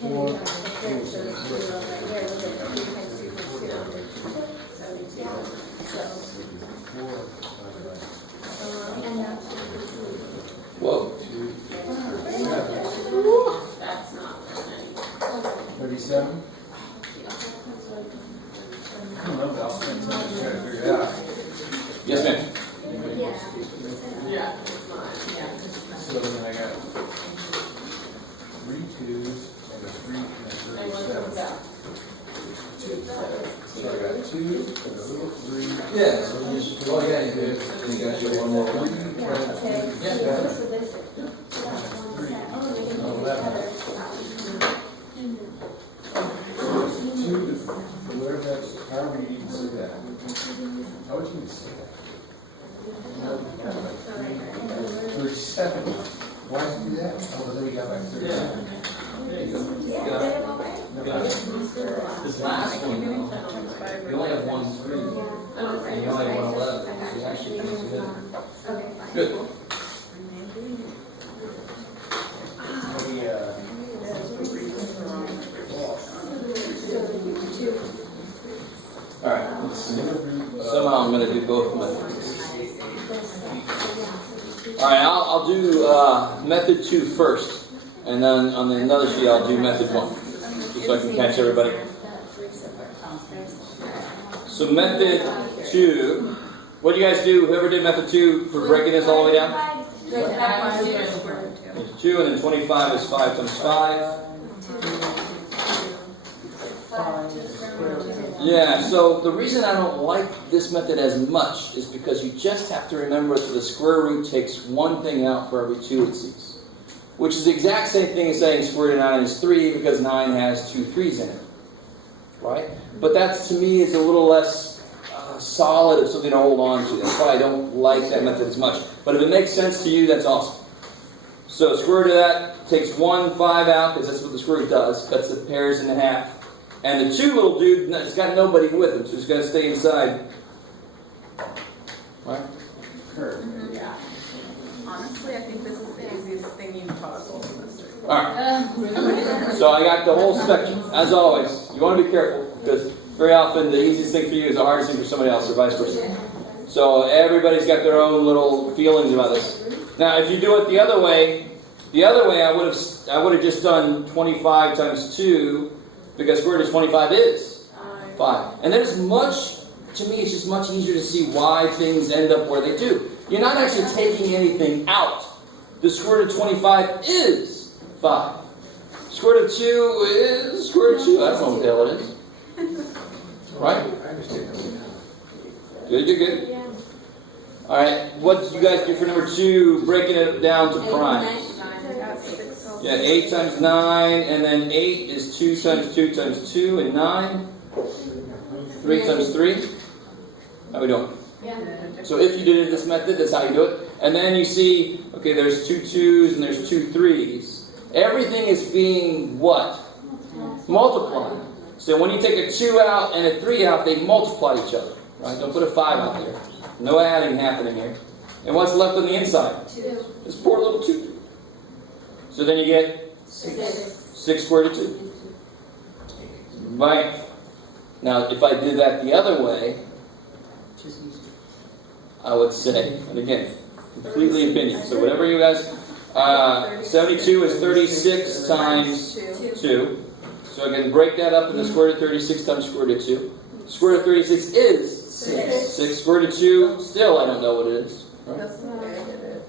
4, 2, Whoa. 37. I don't know, but I'll spend time to try to figure it out. Yes, ma'am. So then I got 3 2s and a 3 and a 37. So I got 2 and a little 3. Yes. Oh, yeah, you did. And you got your one more one. How would you even say that? How would you even say that? 37. Why did you do that? Oh, but then we got back 37. There you go. This last one, though, you only have 1 3. And you only have 1 11. So you actually can do it. Good. Alright, let's see. Somehow I'm going to do both methods. Alright, I'll do method 2 first. And then on another sheet I'll do method 1. Just so I can catch everybody. So method 2. What do you guys do? Whoever did method 2 for breaking this all the way down? 2 and then 25 is 5 times 5. Yeah, so the reason I don't like this method as much is because you just have to remember that the square root takes one thing out for every 2 it sees. Which is the exact same thing as saying square root of 9 is 3 because 9 has 2 3's in it. Right? But that to me is a little less solid of something to hold on to. That's why I don't like that method as much. But if it makes sense to you, that's awesome. So square root of that takes 1 5 out because that's what the square root does. Cuts the pairs in half. And the 2 little dude, it's got nobody with him, so it's got to stay inside. Right? Yeah. Honestly, I think this is the easiest thing you've taught us all semester. Alright. So I got the whole spectrum. As always, you want to be careful because very often the easiest thing for you is the hardest thing for somebody else, or vice versa. So everybody's got their own little feelings about this. Now, if you do it the other way I would have just done 25 times 2. Because square root of 25 is 5. And there's to me, it's just much easier to see why things end up where they do. You're not actually taking anything out. The square root of 25 is 5. Square root of 2 is square root of 2. I don't know what the hell it is. Right? Good, you're good. Alright, what did you guys do for number 2? Breaking it down to primes. Yeah, 8 times 9, and then 8 is 2 times 2 times 2, and 9. 3 times 3. How we doing? Yeah. So if you did it this method, that's how you do it. And then you see, okay, there's 2 2's and there's 2 3's. Everything is being what? Multiplied. So when you take a 2 out and a 3 out, they multiply each other. Right? Don't put a 5 out there. No adding happening here. And what's left on the inside? 2. This poor little 2. So then you get 6 square root of 2. Right. Now, if I did that the other way, I would say, and again, completely opinion. So whatever you guys, 72 is 36 times 2. So I can break that up into square root of 36 times square root of 2. Square root of 36 is 6 square root of 2. Still, I don't know what it is. Right? That's the way I did it.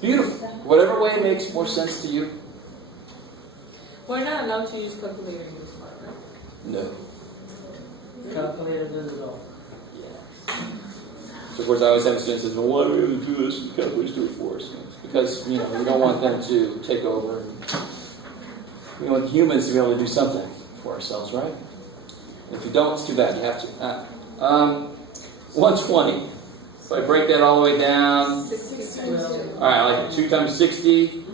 Beautiful. Whatever way makes more sense to you. We're not allowed to use calculator in this part, right? No. Calculator does it all. So of course I always have students say, well, why do we have to do this? The calculators do it for us. Because, you don't want them to take over. We want humans to be able to do something for ourselves, right? If you don't, it's too bad. You have to. 120. So I break that all the way down. 60 times 2. All right, I like 2 times 60.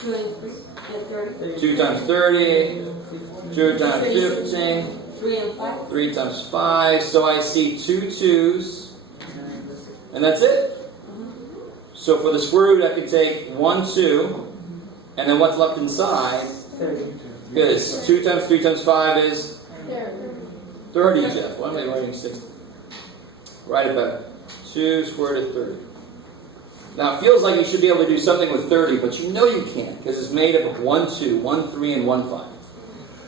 2 times 30. 2 times 15. 3 and 5. 3 times 5. So I see 2 2's. And that's it. So for the square root, I could take 1 2. And then what's left inside 30. Good. 2 times 3 times 5 is 30, Jeff. Why am I writing 60? Write it better. 2 square root of 30. Now, it feels like you should be able to do something with 30, but you know you can't, because it's made up of 1, 2, 1, 3, and 1, 5.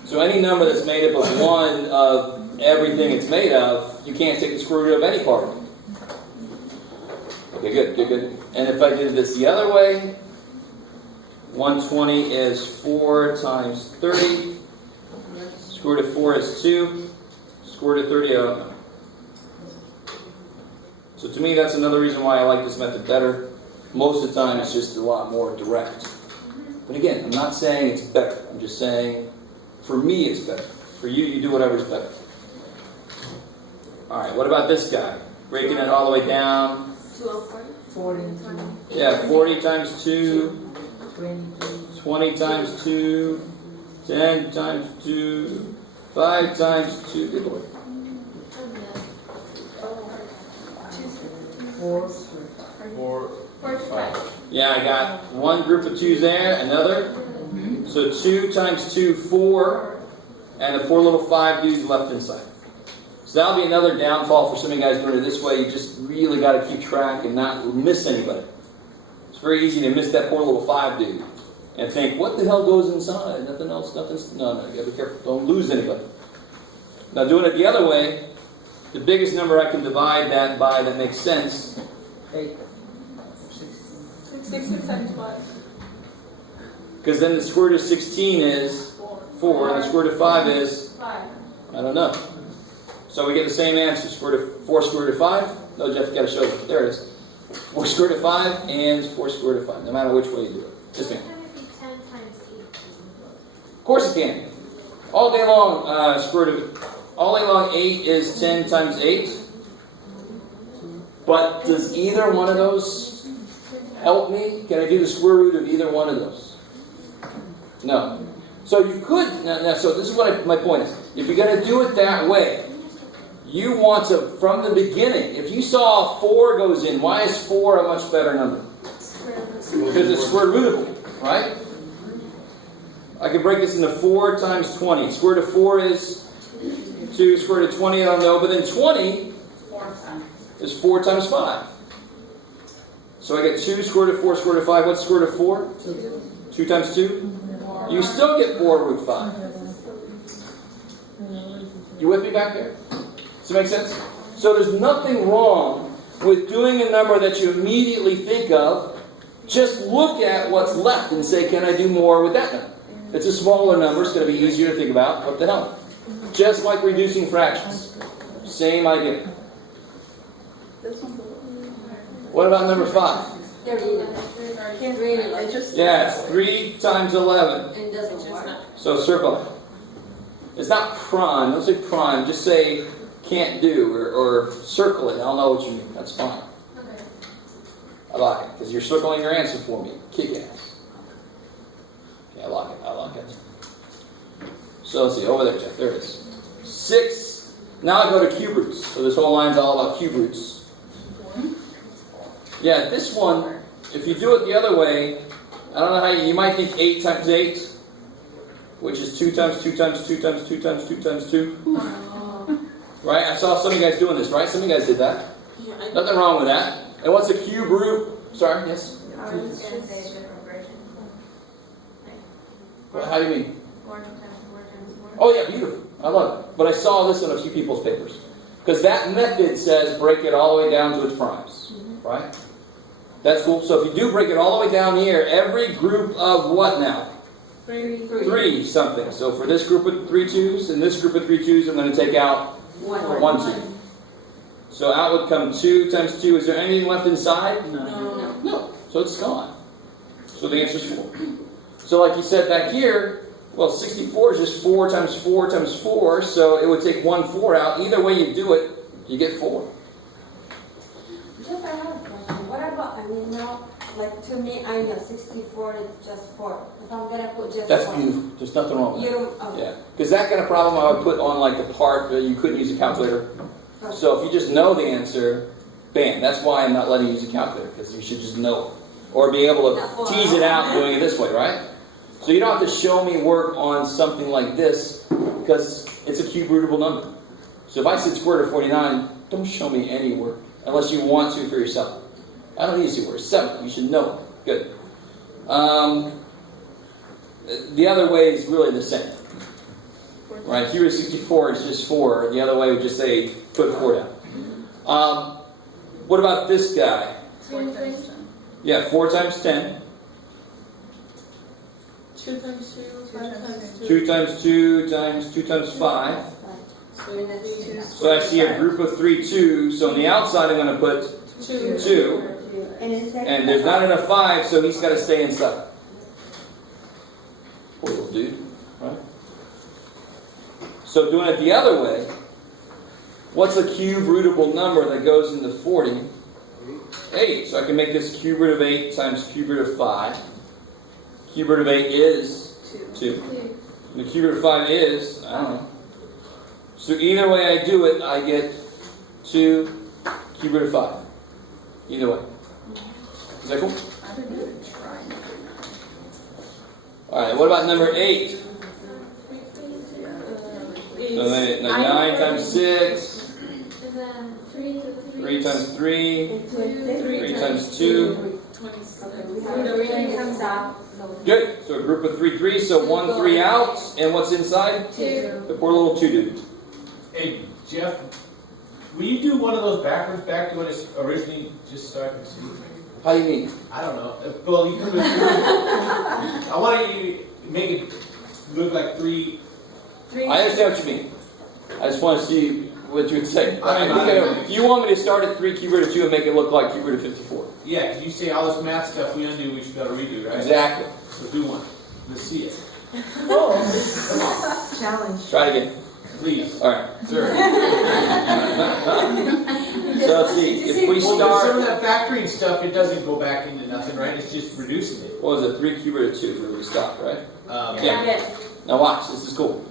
So any number that's made up of 1 of everything it's made of, you can't take the square root of any part of it. Okay, good, good, good. And if I did this the other way, 120 is 4 times 30. Square root of 4 is 2. Square root of 30, I don't know. So to me, that's another reason why I like this method better. Most of the time, it's just a lot more direct. But again, I'm not saying it's better. I'm just saying, for me, it's better. For you, you do whatever's better. All right, what about this guy? Breaking it all the way down. 40. Yeah, 40 times 2, 22. 20 times 2, 10 times 2, 5 times 2. Good Lord. 4. 4, 5. Yeah, I got one group of 2's there, another. So 2 times 2, 4, and the 4 little 5 dudes left inside. So that'll be another downfall for some of you guys doing it this way. You just really got to keep track and not miss anybody. It's very easy to miss that poor little 5 dude and think, what the hell goes inside? Nothing else, nothing's... No, you got to be careful. Don't lose anybody. Now doing it the other way, the biggest number I can divide that by that makes sense. 8. 16 times 5. Because then the square root of 16 is 4, and the square root of 5 is, 5. I don't know. So we get the same answer. 4 square root of 5. No, Jeff, you got to show it. There it is. 4 square root of 5 and 4 square root of 5. No matter which way you do it. Yes, ma'am. Can it be 10 times 8? Of course it can. All day long, all day long, 8 is 10 times 8. But does either one of those help me? Can I do the square root of either one of those? No. So you could, so this is what my point is. If you're going to do it that way, you want to, from the beginning, if you saw 4 goes in, why is 4 a much better number? Because it's square rootable, right? I can break this into 4 times 20. Square root of 4 is 2. Square root of 20, I don't know. But then 20 is 4 times 5. So I get 2 square root of 4 square root of 5. What's square root of 4? 2 times 2? You still get 4 root 5. You with me back there? Does that make sense? So there's nothing wrong with doing a number that you immediately think of. Just look at what's left and say, can I do more with that number? It's a smaller number. It's going to be easier to think about. What the hell? Just like reducing fractions. Same idea. What about number 5? Can't read it. It just Yeah, it's 3 times 11. It doesn't work. So circle it. It's not prime. Don't say prime. Just say can't do or circle it. I don't know what you mean. That's fine. Okay. I like it because you're circling your answer for me. Kick ass. Okay, I like it. I like it. So let's see. Over there, Jeff. There it is. 6. Now I go to cube roots. So this whole line's all about cube roots. Yeah, this one, if you do it the other way, I don't know how you might think 8 times 8, which is 2 times 2 times 2 times 2 times 2 times 2. Right? I saw some of you guys doing this, right? Some of you guys did that. Nothing wrong with that. And what's a cube root? Sorry, yes? I was going to say a different version. Well, how do you mean? 4 times 4 times 4. Oh yeah, beautiful. I love it. But I saw this in a few people's papers. Because that method says break it all the way down to its primes. Right? That's cool. So if you do break it all the way down here, every group of what now? 3 something. So for this group of 3 2's and this group of 3 2's, I'm going to take out 1 2. So out would come 2 times 2. Is there anything left inside? No. So it's gone. So the answer is 4. So like you said back here, well, 64 is just 4 times 4 times 4. So it would take 1 4 out. Either way you do it, you get 4. Just I have a question. What about, now, like to me, I know 64 is just 4. If I'm going to put just That's 4. beautiful. There's nothing wrong with You that. don't, okay. Yeah. Because that kind of problem I would put on like the part that you couldn't use a calculator. So if you just know the answer, bam. That's why I'm not letting you use a calculator, because you should just know it. Or be able to tease it out doing it this way, right? So you don't have to show me work on something like this because it's a cube rootable number. So if I said square root of 49, don't show me any work unless you want to for yourself. I don't need to see work. 7, you should know it. Good. The other way is really the same. Right, cube root of 64 is just 4. The other way would just say put 4 down. What about this guy? 4 times 10. Yeah, 4 times 10. 2 times 2, 5 times 2. 2 times 2 times 2 times 5. So that's 2. So I see a group of 3 2s. So on the outside I'm going to put 2. 2. And there's not enough 5, so he's got to stay inside. Poor little dude. Right? So doing it the other way, what's a cube rootable number that goes into 40? 8. So I can make this cube root of 8 times cube root of 5. Cube root of 8 is 2. And the cube root of 5 is, I don't know. So either way I do it, I get 2 cube root of 5. Either way. Is that cool? I didn't even try. Alright, what about number 8? So then, 9 times 6, And then 3 to the 3 times 3, 3 times 2. 27. comes out. Good. So a group of 3 3s. So 1 3 out. And what's inside? 2. The poor little 2 dude. Hey, Jeff, will you do one of those backwards back to what it's originally, just so I can see? How do you mean? I don't know. Well, you can I want you to make it look like 3. I understand what you mean. I just want to see what you would say. I mean, If you want me to start at 3 cube root of 2 and make it look like cube root of 54. Yeah, 'cause you say all this math stuff we undo, we should be able to redo, right? Exactly. So do one. Let's see it. Challenge. Try it again. Please. Alright. Sir. So let's see. If we Well, some start, of that factoring stuff, it doesn't go back into nothing, right? It's just reducing it. what was it? 3 cube root of 2 where we stopped, right? Yeah. Yes. Now watch, this is cool.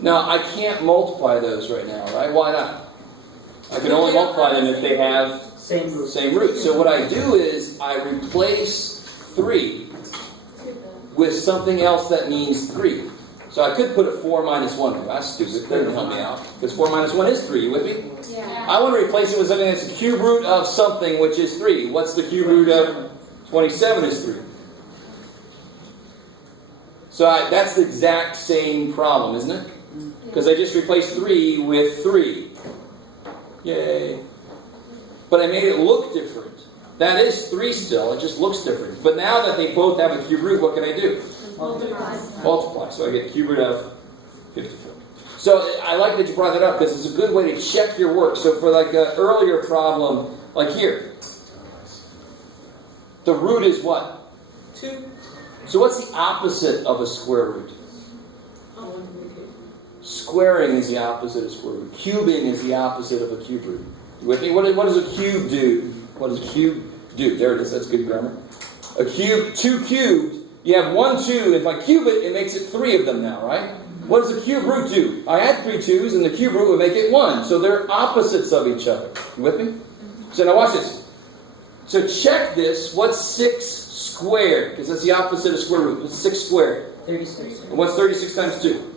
Now I can't multiply those right now, right? Why not? I can only multiply them if they have Same root. same root. So what I do is I replace 3 with something else that means 3. So I could put a 4 minus 1 there. That's stupid. That doesn't help me out. Because 4 minus 1 is 3. You with me? Yeah. I want to replace it with something that's the cube root of something, which is 3. What's the cube root of 27 is 3. So that's the exact same problem, isn't it? Because I just replaced 3 with 3. Yay. But I made it look different. That is 3 still, it just looks different. But now that they both have a cube root, what can I do? Multiply. So I get cube root of 54. So I like that you brought that up because it's a good way to check your work. So for like an earlier problem, like here, the root is what? 2. So what's the opposite of a square root? Squaring is the opposite of square root. Cubing is the opposite of a cube root. You with me? What does a cube do? What does a cube do? There it is. That's good grammar. A cube, 2 cubed. You have 1 2. If I cube it, it makes it 3 of them now, right? What does the cube root do? I add 3 2's, and the cube root would make it 1. So they're opposites of each other. You with me? So now watch this. So check this. What's 6 squared? Because that's the opposite of square root. What's 6 squared? 36. And what's 36 times 2?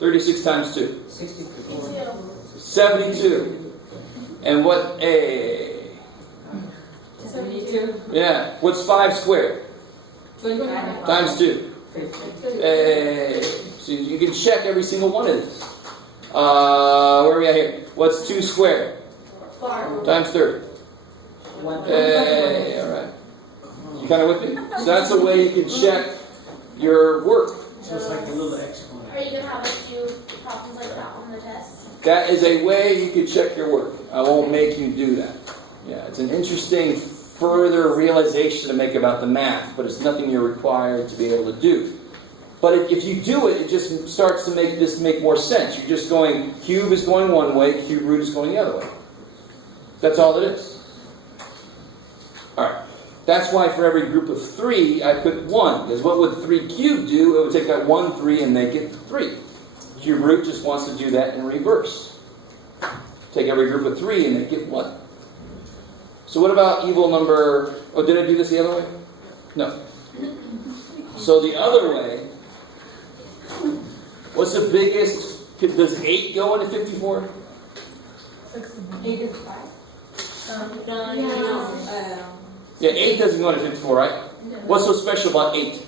36 times 2. 64. 72. And what a... 72. Yeah. What's 5 squared? 25. Times 2. Hey. So you can check every single one of these. Where are we at here? What's 2 squared? 4. Times 30. Hey. Alright. You kind of with me? So that's a way you can check your work. So it's like a little exponent. Are you going to have us do problems like that on the test? That is a way you can check your work. I won't make you do that. Yeah, it's an interesting further realization to make about the math, but it's nothing you're required to be able to do. But if you do it, it just starts to make this make more sense. You're just going, cube is going one way, cube root is going the other way. That's all it is. Alright. That's why for every group of 3, I put 1. Because what would 3 cubed do? It would take that 1 3 and make it 3. Cube root just wants to do that in reverse. Take every group of 3 and make it 1. So what about evil number... Oh, did I do this the other way? No. So the other way, what's the biggest? Does 8 go into 54? 8 is 5. Yeah, 8 doesn't go into 54, right? What's so special about 8?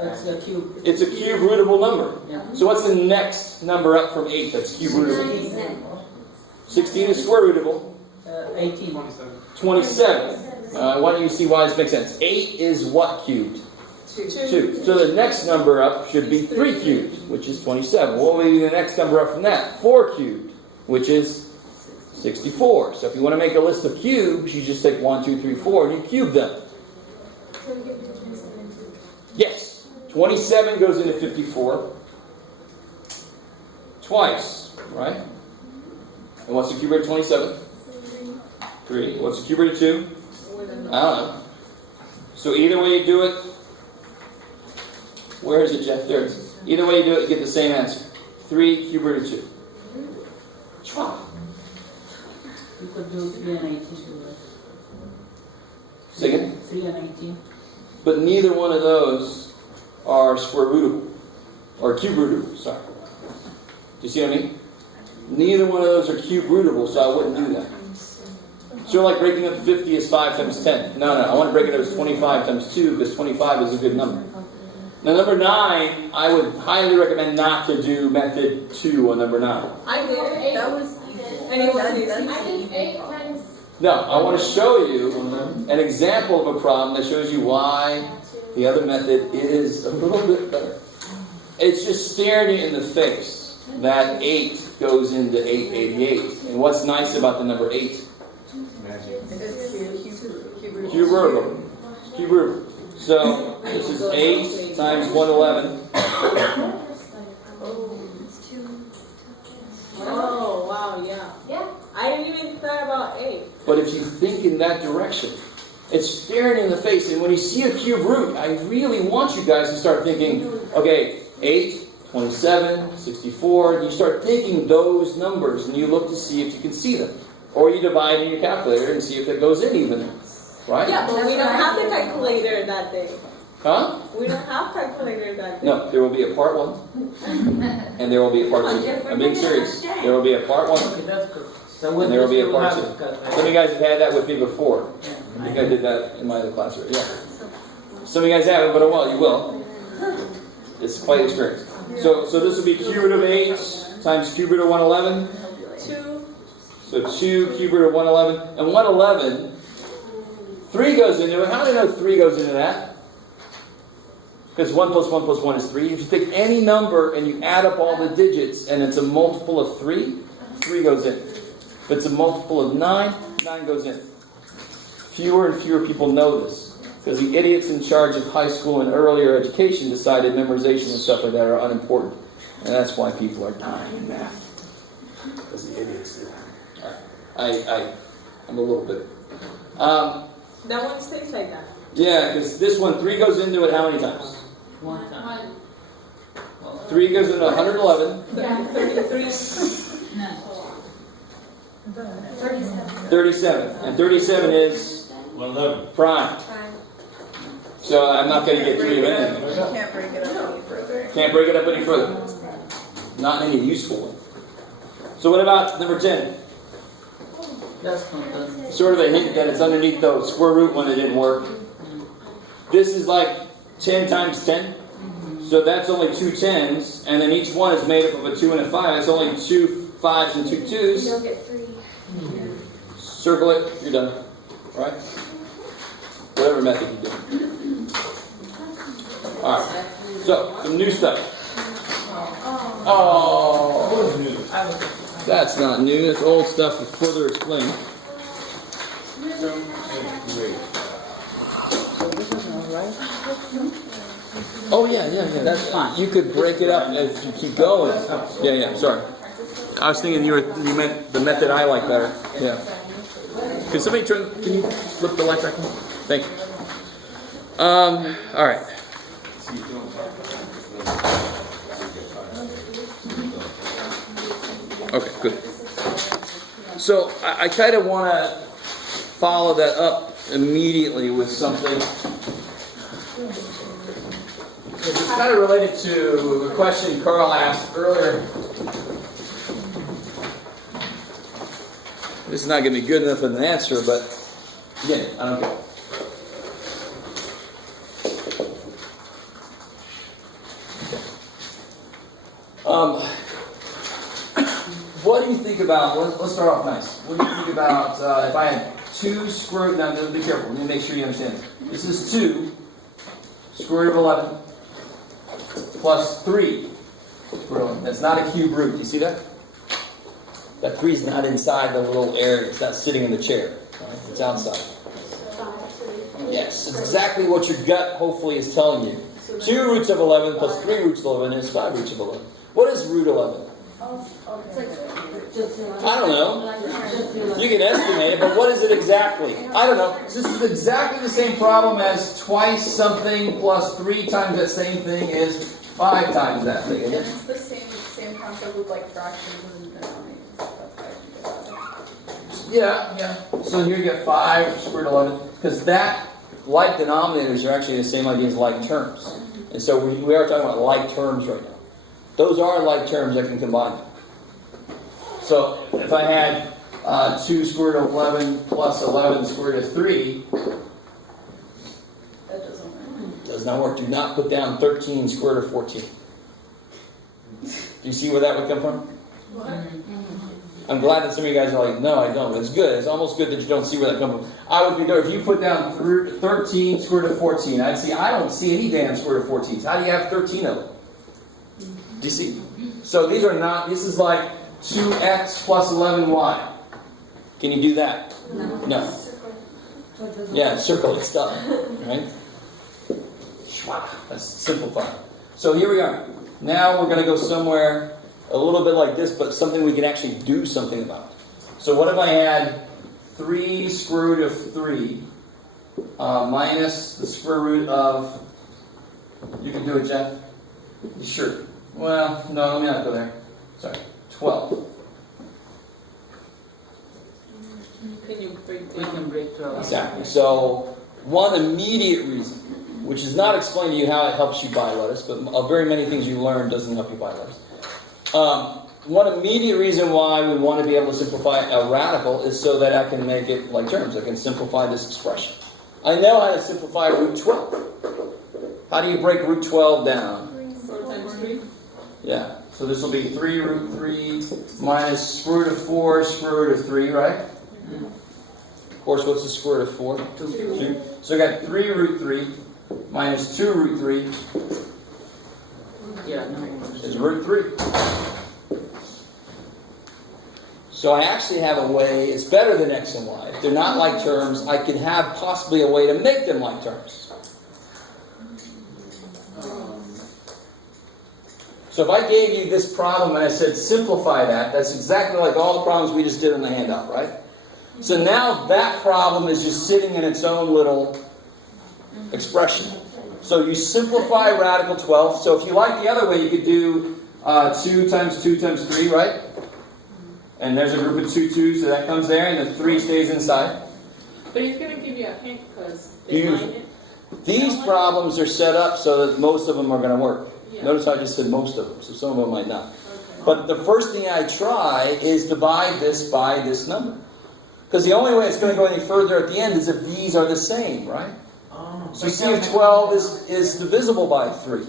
It's a cube. It's a cube rootable number. Yeah. So what's the next number up from 8 that's cube rootable? 16 is square rootable. 18. 27. Why don't you see why this makes sense? 8 is what cubed? 2. So the next number up should be 3 cubed, which is 27. What will be the next number up from that? 4 cubed, which is 64. So if you want to make a list of cubes, you just take 1, 2, 3, 4, and you cube them. Yes. 27 goes into 54 twice, right? And what's the cube root of 27? 3. What's the cube root of 2? I don't know. So either way you do it, where is it, Jeff? There it is. Either way you do it, you get the same answer. 3 cube root of 2. Chua. You could do 3 and 18 too, right? Say again? 3 and 18. But neither one of those are square rootable. Or cube rootable, sorry. Do you see what I mean? Neither one of those are cube rootable, so I wouldn't do that. So like breaking up 50 is 5 times 10. No, I want to break it up as 25 times 2 because 25 is a good number. Now number 9, I would highly recommend not to do method 2 on number 9. I did. That was And it was easy. I did 8 times. No, I want to show you an example of a problem that shows you why the other method is a little bit better. It's just staring you in the face that 8 goes into 888. And what's nice about the number 8? Cube rootable. Cube rootable. So this is 8 times 111. Oh, wow, yeah. Yeah. I didn't even thought about 8. But if you think in that direction, it's staring you in the face. And when you see a cube root, I really want you guys to start thinking, okay, 8, 27, 64. You start thinking those numbers and you look to see if you can see them. Or you divide in your calculator and see if it goes in even. Right? Yeah, but we don't have the calculator that day. Huh? We don't have calculator that day. No, there will be a part 1. And there will be a part 2. I'm being serious. There will be a part 1. Okay, that's good. So And there will be a we'll part have 2. a calculator. Some of you guys have had that with me before. Yeah. I think I did that in my other class. Yeah. Some of you guys haven't, but well, you will. It's quite an experience. So this will be cube root of 8 times cube root of 111. 2. So 2 cube root of 111. And 111, 3 goes into it. How do you know 3 goes into that? Because 1 plus 1 plus 1 is 3. If you take any number and you add up all the digits and it's a multiple of 3, 3 goes in. If it's a multiple of 9, 9 goes in. Fewer and fewer people know this. Because the idiots in charge of high school and earlier education decided memorization and stuff like that are unimportant. And that's why people are dying in math. Because the idiots do. I'm a little bit. That one stays like that. Yeah, because this one, 3 goes into it how many times? 1 time. 3 goes into 111. Yeah. 33. 37. And 37 is 111. prime. So I'm not going to get 3 of anything. You can't break it up any further. Can't break it up any further. Not any useful one. So what about number 10? That's not good. Sort of a hint that it's underneath the square root one that didn't work. This is like 10 times 10. So that's only 2 10s. And then each one is made up of a 2 and a 5. It's only 2 5s and 2 2s. You'll get 3. Circle it, you're done. Right? Whatever method you do. Alright. So, some new stuff. Oh, that's not new. That's old stuff to further explain. So this is all right. Oh, yeah. That's fine. You could break it up if you keep going. Yeah, sorry. I was thinking you meant the method I like better. Yeah. Can somebody can you flip the light back on? Thank you. All right. Okay, good. So I kind of want to follow that up immediately with something It's kind of related to a question Carl asked earlier. This is not going to be good enough of an answer, but again, I don't care. What do you think about, let's start off nice. What do you think about if I had 2 square root, now be careful, let me make sure you understand this. This is 2 square root of 11 plus 3 square root of 11. That's not a cube root, do you see that? That 3 is not inside the little area, it's not sitting in the chair, right? It's outside. Yes, it's exactly what your gut hopefully is telling you. 2 roots of 11 plus 3 roots of 11 is 5 roots of 11. What is root 11? I don't know. You can estimate it, but what is it exactly? I don't know. This is exactly the same problem as twice something plus 3 times that same thing is 5 times that thing. Isn't it? It's the same concept with like fractions and denominators. That's why I think about it. Yeah. So here you get 5 square root of 11, because that like denominators are actually the same idea as like terms. And so we are talking about like terms right now. Those are like terms that can combine. So if I had 2 square root of 11 plus 11 square root of 3, That doesn't work. does not work. Do not put down 13 square root of 14. Do you see where that would come from? I'm glad that some of you guys are like, no, I don't. It's good. It's almost good that you don't see where that comes from. I would be there. If you put down 13 square root of 14, I'd see, I don't see any damn square root of 14s. How do you have 13 of them? Do you see? So these are not, this is like 2x plus 11y. Can you do that? No. Yeah, circle, it's done. Right? That's simplified. So here we are. Now we're going to go somewhere a little bit like this, but something we can actually do something about. So what if I had 3 square root of 3 minus the square root of, you can do it, Jeff? Sure. Well, no, let me not go there. Sorry. 12. Can you break We can break 12. Exactly. So one immediate reason, which is not explained to you how it helps you buy lettuce, but of very many things you learn doesn't help you buy lettuce. One immediate reason why we want to be able to simplify a radical is so that I can make it like terms. I can simplify this expression. I know how to simplify root 12. How do you break root 12 down? 4 times 3? Yeah. So this will be 3 root 3 minus square root of 4 square root of 3, right? Of course, what's the square root of 4? 2. So I got 3 root 3 minus 2 root 3 Yeah. is root 3. So I actually have a way, it's better than x and y. If they're not like terms, I can have possibly a way to make them like terms. So if I gave you this problem and I said simplify that, that's exactly like all the problems we just did in the handout, right? So now that problem is just sitting in its own little expression. So you simplify radical 12. So if you like the other way, you could do 2 times 2 times 3, right? And there's a group of 2 2s, so that comes there, and the 3 stays inside. But he's going to give you a hint because they mind it. These problems are set up so that most of them are going to work. Yeah. Notice I just said most of them, so some of them might not. Okay. But the first thing I try is divide this by this number. Because the only way it's going to go any further at the end is if these are the same, right? So see if 12 is divisible by 3.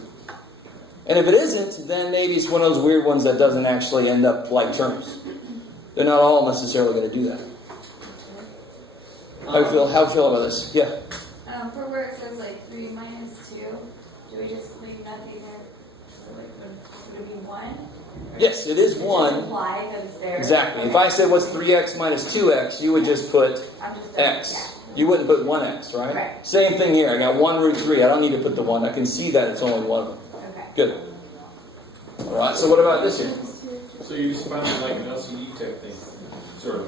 And if it isn't, then maybe it's one of those weird ones that doesn't actually end up like terms. They're not all necessarily going to do that. How do you feel about this? Yeah. For where it says like 3 minus 2, do we just leave nothing there? So like, would it be 1? Yes, it is 1. Imply because it's there. Exactly. If I said what's 3x minus 2x, you would just put I'm just x. You wouldn't put 1x, right? Right. Same thing here. I got 1 root 3. I don't need to put the 1. I can see that it's only one of them. Okay. Good. All right. So what about this here? So you just found it like an LCE type thing, sort of.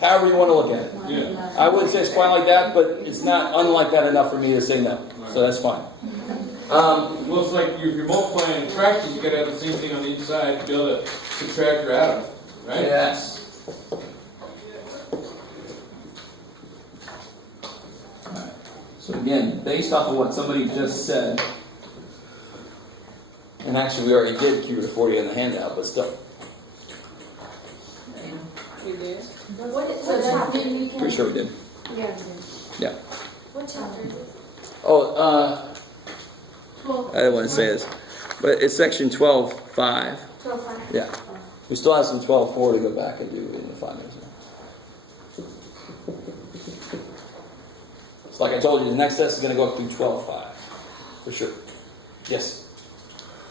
However you want to look at it. Yeah. I wouldn't say it's quite like that, but it's not unlike that enough for me to say no. So that's fine. Well, it's like if you're multiplying and fractions, you got to have the same thing on the inside to be able to subtract or add them, right? Yes. Alright. So again, based off of what somebody just said, and actually we already did Q root of 40 in the handout, but still. We did. So that means we can. Pretty sure we did. Yeah. Yeah. What chapter is it? Oh, I didn't want to say this, but it's section 12.5. 12:5. Yeah. We still have some 12.4 to go back and do in the 5 minutes. So like I told you, the next test is going to go up through 12.5. For sure. Yes?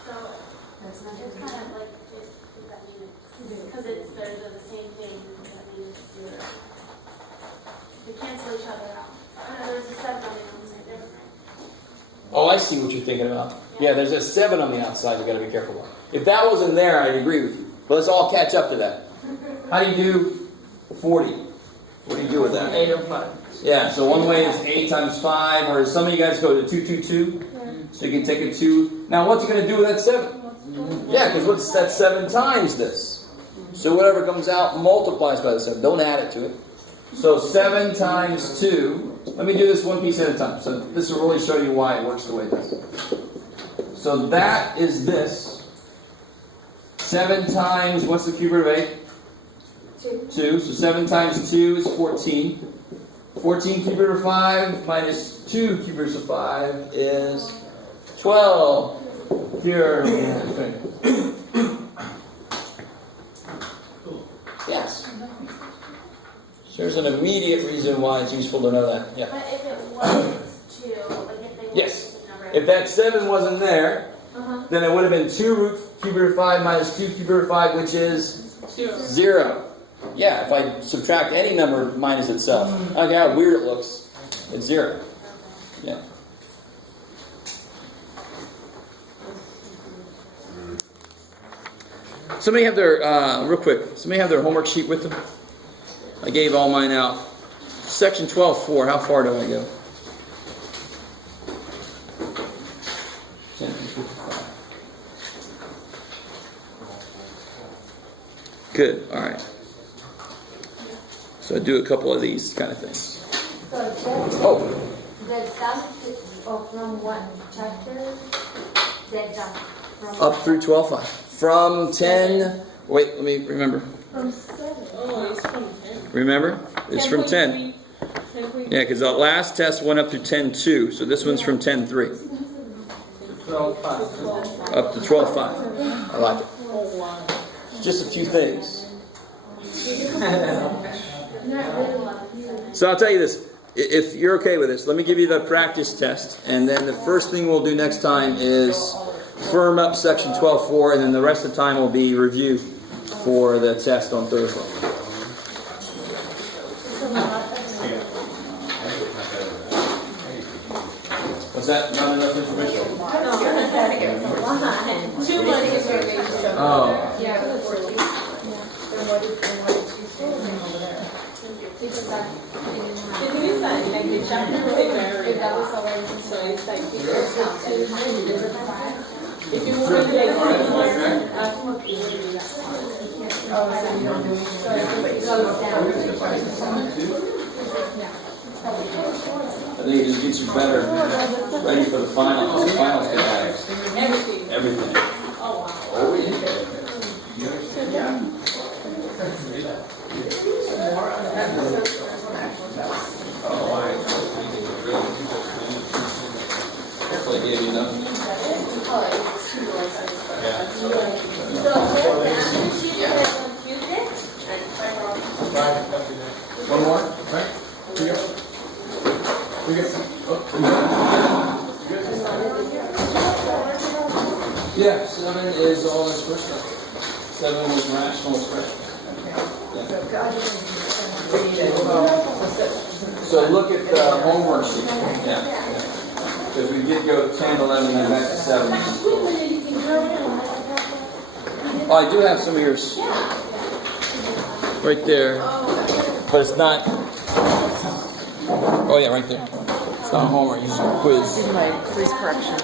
So, it's kind of like, if that means, because they're the same thing, that means zero. They cancel each other out. Oh no, there's a 7 on the outside, they're right. Oh, I see what you're thinking about. Yeah, there's a 7 on the outside you got to be careful about. If that wasn't there, I'd agree with you. But let's all catch up to that. How do you do 40? What do you do with that? 8 or 5. Yeah, so one way is 8 times 5, or some of you guys go to 222. So you can take a 2. Now what's it going to do with that 7? Yeah, because that's 7 times this. So whatever comes out multiplies by the 7. Don't add it to it. So 7 times 2. Let me do this one piece at a time. So this will really show you why it works the way it does. So that is this. 7 times, what's the cube root of 8? 2. So 7 times 2 is 14. 14 cube root of 5 minus 2 cube roots of 5 is 12. Here. Yes. So there's an immediate reason why it's useful to know that. Yeah. But if it was 2, like if they Yes. the number. If that 7 wasn't there, then it would have been 2 cube root of 5 minus 2 cube root of 5, which is 0. Yeah, if I subtract any number minus itself, I don't care how weird it looks, it's 0. Yeah. Somebody have their, real quick, somebody have their homework sheet with them? I gave all mine out. Section 12.4, how far do I go? 10 through 55. Good, all right. So I do a couple of these kind of things. So just Oh, the exam from what chapter? The exam from up through 12.5. From 10, wait, let me remember. From 7. Oh, it's from 10. Remember? It's from 10. Yeah, because the last test went up to 10.2, so this one's from 10.3. 12.5. Up to 12.5. I like it. Oh, wow. Just a few things. So I'll tell you this. If you're okay with this, let me give you the practice test. And then the first thing we'll do next time is firm up section 12.4. And then the rest of the time will be review for the test on Thursday. What's that? Not enough information? Too much information. Oh. Yeah, the 14. Then what did you say over there? The thing is that, like, the chapter they vary. So it's like, if you want to like I think it just gets you better, ready for the finals. The finals can have everything. Oh, wow. Oh, yeah. Hopefully I gave you enough. One more? Right? Here you go. Here you go. Oh, good. Yeah, 7 is all expression. 7 was rational expression. So look at the homework sheet. Yeah. Because we did go 10, 11, and back to 7. Oh, I do have some of yours. Right there. But it's not. Oh, yeah, right there. It's not homework. It's a quiz. My quiz correction.